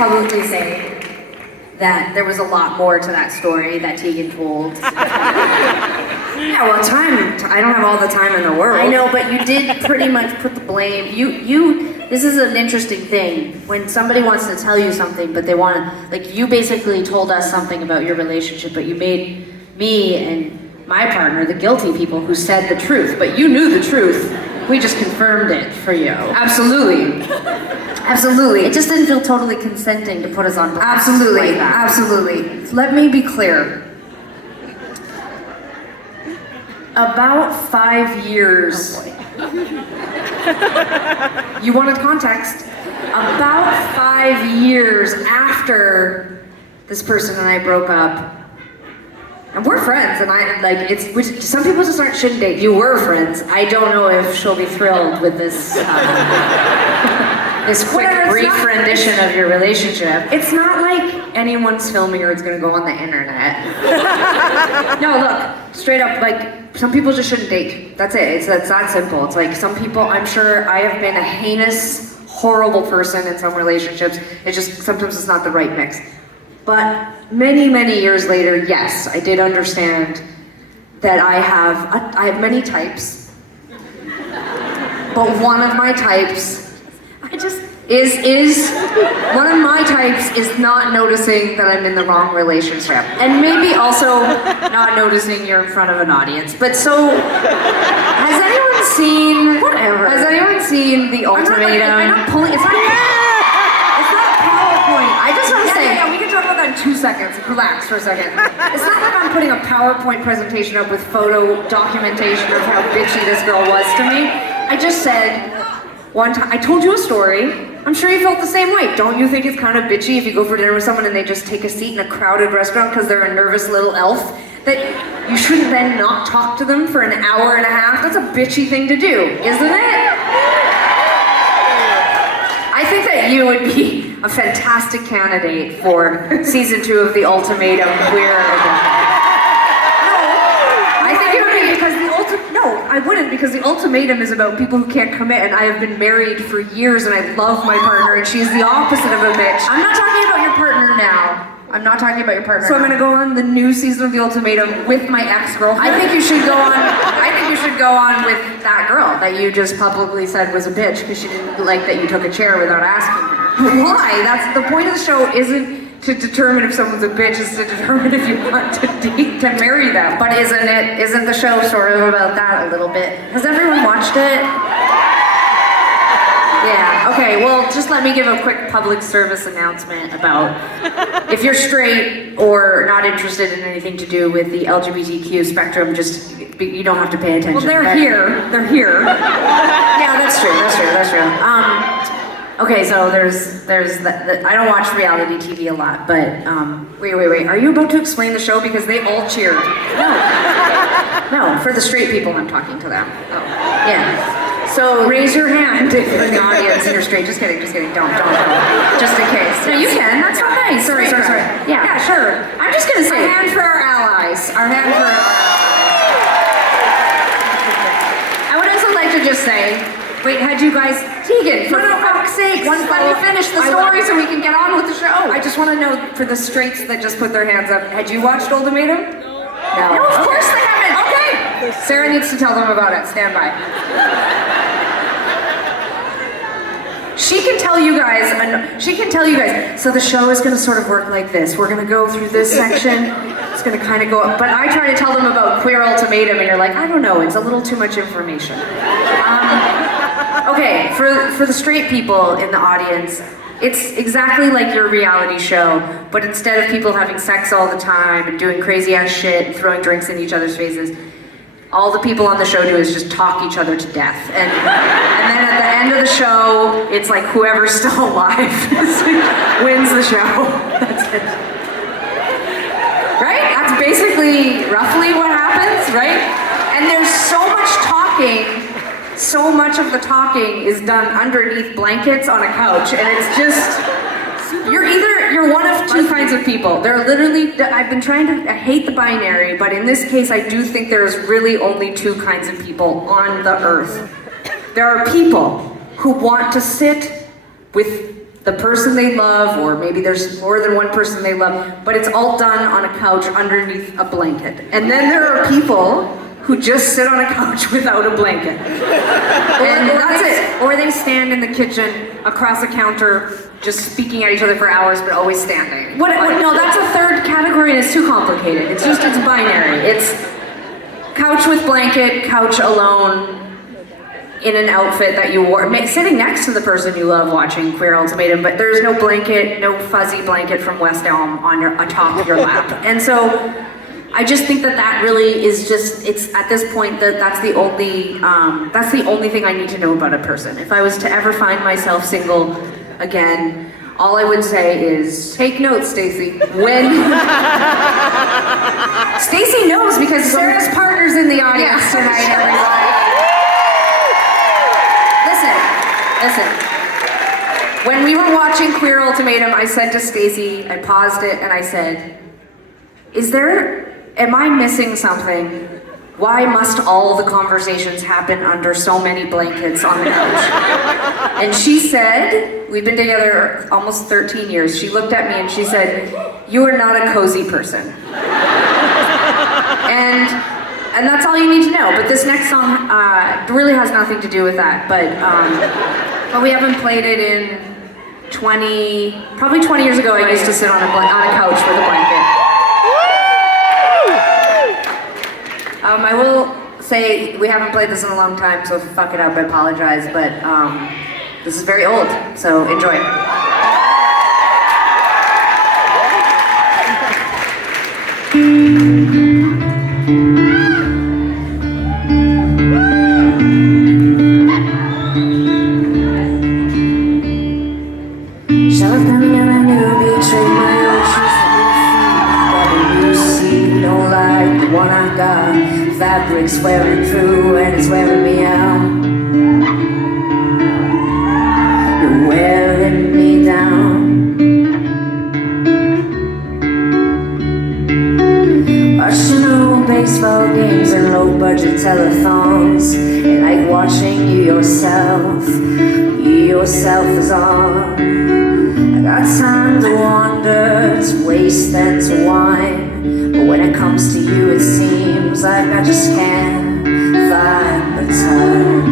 publicly say that there was a lot more to that story that Tegan told. Yeah, well, I don't have all the time in the world. I know, but you did pretty much put the blame. This is an interesting thing. When somebody wants to tell you something, but they want to, like, you basically told us something about your relationship, but you made me and my partner the guilty people who said the truth. But you knew the truth. We just confirmed it for you. Absolutely. Absolutely. It just didn't feel totally consenting to put us on blast. Absolutely. Like that. Absolutely. Let me be clear. About 5 years. Oh boy. You wanted context. About 5 years after this person and I broke up, and we're friends, and which some people just shouldn't date. You were friends. I don't know if she'll be thrilled with this, this quick, brief rendition of your relationship. It's not like anyone's filming or it's gonna go on the internet. No, look, straight up, like, some people just shouldn't date. That's it, it's that simple. It's like, some people, I'm sure I have been a heinous, horrible person in some relationships. It just, sometimes it's not the right mix. But many, many years later, yes, I did understand that I have many types. But one of my types one of my types is not noticing that I'm in the wrong relationship. And maybe also not noticing you're in front of an audience. But so, has anyone seen, whatever. Has anyone seen The Ultimatum? I'm not pulling, it's not PowerPoint. I just want to say, we can talk about that in 2 seconds. Relax for a second. it's not like I'm putting a PowerPoint presentation up with photo documentation of how bitchy this girl was to me. I just said, one time, I told you a story. I'm sure you felt the same way. Don't you think it's kind of bitchy if you go for dinner with someone and they just take a seat in a crowded restaurant because they're a nervous little elf? That you shouldn't then not talk to them for an hour and a half? That's a bitchy thing to do, isn't it? I think that you would be a fantastic candidate for season 2 of The Ultimatum Queer. I wouldn't, because The Ultimatum is about people who can't commit, and I have been married for years and I love my partner, and she's the opposite of a bitch. I'm not talking about your partner now. I'm not talking about your partner. So I'm gonna go on the new season of The Ultimatum with my ex-girlfriend. I think you should go on with that girl that you just publicly said was a bitch because she didn't like that you took a chair without asking her. Why? That's the point of the show, isn't to determine if someone's a bitch, is to determine if you want to marry them. But isn't the show sort of about that a little bit? Has everyone watched it? Yeah, okay, well, just let me give a quick public service announcement about if you're straight or not interested in anything to do with the LGBTQ spectrum, just, you don't have to pay attention. Well, they're here. Yeah, that's true. Okay, so there's I don't watch reality TV a lot, but wait, are you about to explain the show? Because they all cheered. No, for the straight people, I'm talking to them. Oh, yeah. So raise your hand if you're in the audience and you're straight. Just kidding, don't. Just in case. No, you can, that's fine. Sorry. Yeah, sure. I'm just gonna say, our hand for our allies. I would also like to just say, wait, had you guys, Tegan, for fuck's sake, let me finish the story so we can get on with the show. I just want to know, for the straights that just put their hands up, had you watched Ultimatum? No, of course they haven't. Okay. Sarah needs to tell them about it. Stand by. She can tell you guys, so the show is going to sort of work like this. We're going to go through this section. It's going to kind of go up. But I try to tell them about Queer Ultimatum, and you're like, I don't know, it's a little too much information. Okay, for the straight people in the audience, it's exactly like your reality show, but instead of people having sex all the time and doing crazy ass shit and throwing drinks in each other's faces, all the people on the show do is just talk each other to death. And then at the end of the show, it's like whoever's still alive wins the show. That's it. Right? That's basically roughly what happens, right? And there's so much talking. So much of the talking is done underneath blankets on a couch, and it's just, you're one of two kinds of people. There are literally, I hate the binary, but in this case I do think there's really only two kinds of people on the earth. There are people who want to sit with the person they love, or maybe there's more than one person they love, but it's all done on a couch underneath a blanket. And then there are people who just sit on a couch without a blanket. And that's it. Or they stand in the kitchen across a counter just speaking at each other for hours, but always standing. No, that's a third category and it's too complicated. It's binary. It's couch with blanket, couch alone, in an outfit that you wore, sitting next to the person you love watching Queer Ultimatum, but there's no blanket, no fuzzy blanket from West Elm atop your lap. And so I just think that really is just, it's at this point that's the only thing I need to know about a person. If I was to ever find myself single again, all I would say is, take notes, Stacy. When Stacy knows because Sarah's partner's in the audience tonight, everybody. Listen. When we were watching Queer Ultimatum, I said to Stacy, I paused it and I said, am I missing something? Why must all the conversations happen under so many blankets on the couch? And she said, we've been together almost 13 years. She looked at me and she said, you are not a cozy person. And that's all you need to know. But this next song really has nothing to do with that. But we haven't played it in probably 20 years ago. I used to sit on a couch with a blanket. I will say we haven't played this in a long time, so fuck it up, I apologize, but this is very old, so enjoy. Shall I come in and you betray my oceans? But you see, don't like the one I got. Fabric's wearing through and it's wearing me out. You're wearing me down. Watching old baseball games and low budget telethons. And like watching you yourself is on. I got time to wander, to waste and to whine. But when it comes to you, it seems like I just can't find the time.